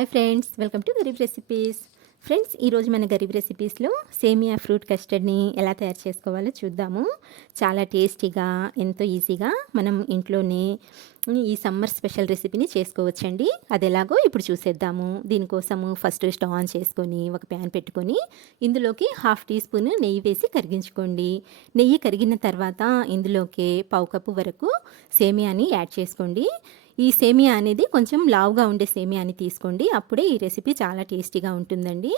Hi friends, welcome to Garib recipes. Friends, ఈరోజు మన గరీబ్ రెసిపీస్లో సేమియా ఫ్రూట్ కస్టర్డ్ని ఎలా తయారు చేసుకోవాలో చూద్దాము. చాలా టేస్టీగా, ఎంతో ఈజీగా మనం ఇంట్లోనే ఈ సమ్మర్ స్పెషల్ రెసిపీని చేసుకోవచ్చండి. అది ఎలాగో ఇప్పుడు చూసేద్దాము. దీనికోసము ఫస్ట్ స్టవ్ ఆన్ చేసుకొని ఒక ప్యాన్ పెట్టుకొని ఇందులోకి 1/2 టీ స్పూన్ నెయ్యి వేసి కరిగించుకోండి. నెయ్యి కరిగిన తర్వాత ఇందులోకి 1/2 కప్పు వరకు సేమియాని యాడ్ చేసుకోండి. ఈ సేమియా అనేది కొంచెం లావుగా ఉండే సేమియాని తీసుకోండి. అప్పుడే ఈ రెసిపీ చాలా టేస్టీగా ఉంటుందండి.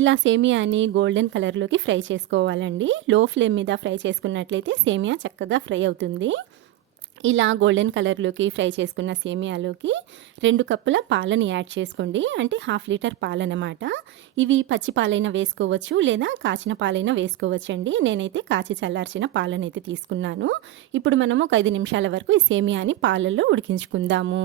ఇలా సేమియాని గోల్డెన్ కలర్లోకి ఫ్రై చేసుకోవాలండి. లో ఫ్లేమ్ మీద ఫ్రై చేసుకున్నట్లయితే సేమియా చక్కగా ఫ్రై అవుతుంది. ఇలా గోల్డెన్ కలర్లోకి ఫ్రై చేసుకున్న సేమియాలోకి 2 కప్పుల పాలని యాడ్ చేసుకోండి. అంటే 1/2 లీటర్ పాలన్నమాట. ఇవి పచ్చి పాలైనా వేసుకోవచ్చు, లేదా కాచిన పాలైనా వేసుకోవచ్చు అండి. నేనైతే కాచి చల్లార్చిన పాలనైతే తీసుకున్నాను. ఇప్పుడు మనము ఒక 5 నిమిషాల వరకు ఈ సేమియాని పాలల్లో ఉడికించుకుందాము.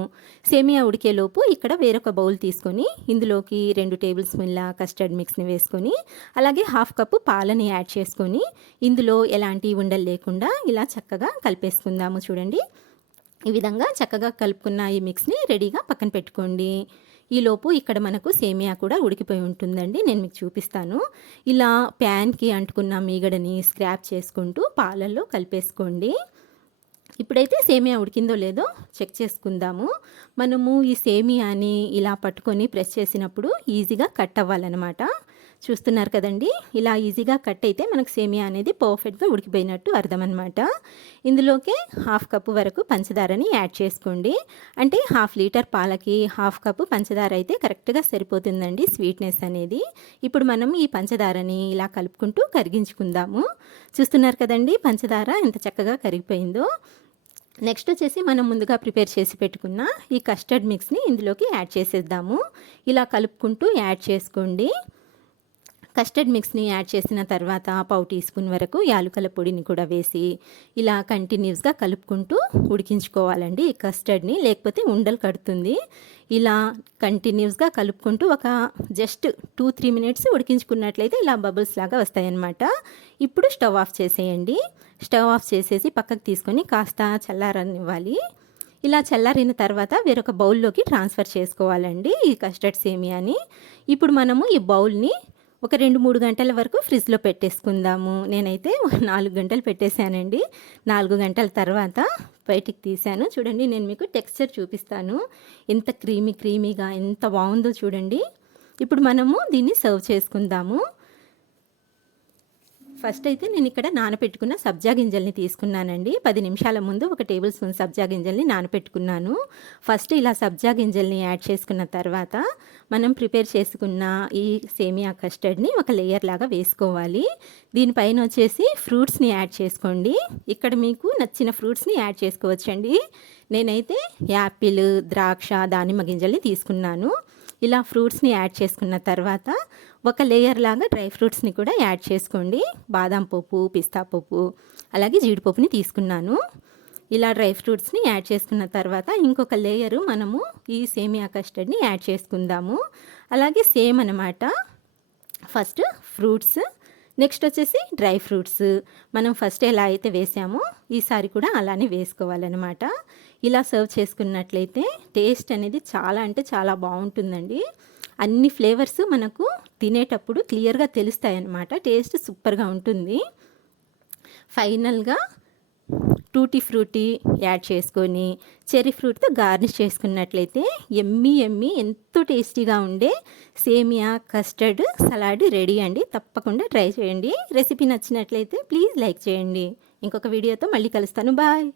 సేమియా ఉడికేలోపు ఇక్కడ వేరొక బౌల్ తీసుకొని ఇందులోకి 2 టేబుల్ స్పూన్ల కస్టర్డ్ మిక్స్ని వేసుకొని, అలాగే 1/2 కప్పు పాలని యాడ్ చేసుకొని ఇందులో ఎలాంటి ఉండలు లేకుండా ఇలా చక్కగా కలిపేసుకుందాము. చూడండి, ఈ విధంగా చక్కగా కలుపుకున్న ఈ మిక్స్ని రెడీగా పక్కన పెట్టుకోండి. ఈలోపు ఇక్కడ మనకు సేమియా కూడా ఉడికిపోయి ఉంటుందండి. నేను మీకు చూపిస్తాను. ఇలా ప్యాన్కి అంటుకున్న మీగడని స్క్రాప్ చేసుకుంటూ పాలల్లో కలిపేసుకోండి. ఇప్పుడైతే సేమియా ఉడికిందో లేదో చెక్ చేసుకుందాము. మనము ఈ సేమియాని ఇలా పట్టుకొని ప్రెస్ చేసినప్పుడు ఈజీగా కట్ అవ్వాలన్నమాట. చూస్తున్నారు కదండి, ఇలా ఈజీగా కట్ అయితే మనకు సేమియా అనేది పర్ఫెక్ట్గా ఉడికిపోయినట్టు అర్థం అనమాట. ఇందులోకి 1/2 కప్పు వరకు పంచదారని యాడ్ చేసుకోండి. అంటే 1/2 లీటర్ పాలకి 1/2 కప్పు పంచదార అయితే కరెక్ట్గా సరిపోతుందండి స్వీట్నెస్ అనేది. ఇప్పుడు మనం ఈ పంచదారని ఇలా కలుపుకుంటూ కరిగించుకుందాము. చూస్తున్నారు కదండి, పంచదార ఎంత చక్కగా కరిగిపోయిందో. నెక్స్ట్ వచ్చేసి మనం ముందుగా ప్రిపేర్ చేసి పెట్టుకున్న ఈ కస్టర్డ్ మిక్స్ని ఇందులోకి యాడ్ చేసేద్దాము. ఇలా కలుపుకుంటూ యాడ్ చేసుకోండి. కస్టర్డ్ మిక్స్ని యాడ్ చేసిన తర్వాత 1/2 టీ స్పూన్ వరకు యాలకుల పొడిని కూడా వేసి ఇలా కంటిన్యూస్గా కలుపుకుంటూ ఉడికించుకోవాలండి ఈ కస్టర్డ్ని, లేకపోతే ఉండలు కడుతుంది. ఇలా కంటిన్యూస్గా కలుపుకుంటూ ఒక జస్ట్ 2-3 మినిట్స్ ఉడికించుకున్నట్లయితే ఇలా బబుల్స్ లాగా వస్తాయన్నమాట. ఇప్పుడు స్టవ్ ఆఫ్ చేసేయండి. స్టవ్ ఆఫ్ చేసేసి పక్కకు తీసుకొని కాస్త చల్లారనివ్వాలి. ఇలా చల్లారిన తర్వాత వేరొక బౌల్లోకి ట్రాన్స్ఫర్ చేసుకోవాలండి ఈ కస్టర్డ్ సేమియాని. ఇప్పుడు మనము ఈ బౌల్ని ఒక 2-3 గంటల వరకు ఫ్రిడ్జ్లో పెట్టేసుకుందాము. నేనైతే 4 గంటలు పెట్టేశానండి. 4 గంటల తర్వాత బయటికి తీశాను. చూడండి, నేను మీకు టెక్స్చర్ చూపిస్తాను. ఎంత క్రీమీగా ఎంత బాగుందో చూడండి. ఇప్పుడు మనము దీన్ని సర్వ్ చేసుకుందాము. ఫస్ట్ అయితే నేను ఇక్కడ నానపెట్టుకున్న సబ్జా గింజల్ని తీసుకున్నానండి. 10 నిమిషాల ముందు 1 టేబుల్ స్పూన్ సబ్జా గింజల్ని నానపెట్టుకున్నాను. ఫస్ట్ ఇలా సబ్జా గింజల్ని యాడ్ చేసుకున్న తర్వాత మనం ప్రిపేర్ చేసుకున్న ఈ సేమియా కస్టర్డ్ని ఒక లేయర్ లాగా వేసుకోవాలి. దీనిపైన వచ్చేసి ఫ్రూట్స్ని యాడ్ చేసుకోండి. ఇక్కడ మీకు నచ్చిన ఫ్రూట్స్ని యాడ్ చేసుకోవచ్చండి. నేనైతే యాపిల్, ద్రాక్ష, దానిమ్మ గింజల్ని తీసుకున్నాను. ఇలా ఫ్రూట్స్ని యాడ్ చేసుకున్న తర్వాత ఒక లేయర్ లాగా డ్రై ఫ్రూట్స్ని కూడా యాడ్ చేసుకోండి. బాదం పప్పు, పిస్తా పప్పు, అలాగే జీడిపప్పుని తీసుకున్నాను. ఇలా డ్రై ఫ్రూట్స్ని యాడ్ చేసుకున్న తర్వాత ఇంకొక లేయరు మనము ఈ సేమియా కస్టర్డ్ని యాడ్ చేసుకుందాము. అలాగే సేమ్ అన్నమాట. ఫస్ట్ ఫ్రూట్స్, నెక్స్ట్ వచ్చేసి డ్రై ఫ్రూట్స్. మనం ఫస్ట్ ఎలా అయితే వేసామో ఈసారి కూడా అలానే వేసుకోవాలన్నమాట. ఇలా సర్వ్ చేసుకున్నట్లయితే టేస్ట్ అనేది చాలా అంటే చాలా బాగుంటుందండి. అన్ని ఫ్లేవర్స్ మనకు తినేటప్పుడు క్లియర్గా తెలుస్తాయి అన్నమాట. టేస్ట్ సూపర్గా ఉంటుంది. ఫైనల్గా టూటీ ఫ్రూటీ యాడ్ చేసుకొని చెర్రీ ఫ్రూట్తో గార్నిష్ చేసుకున్నట్లయితే ఎమ్మీ ఎంతో టేస్టీగా ఉండే సేమియా కస్టర్డ్ సలాడ్ రెడీ అండి. తప్పకుండా ట్రై చేయండి. రెసిపీ నచ్చినట్లయితే ప్లీజ్ లైక్ చేయండి. ఇంకొక వీడియోతో మళ్ళీ కలుస్తాను. బాయ్.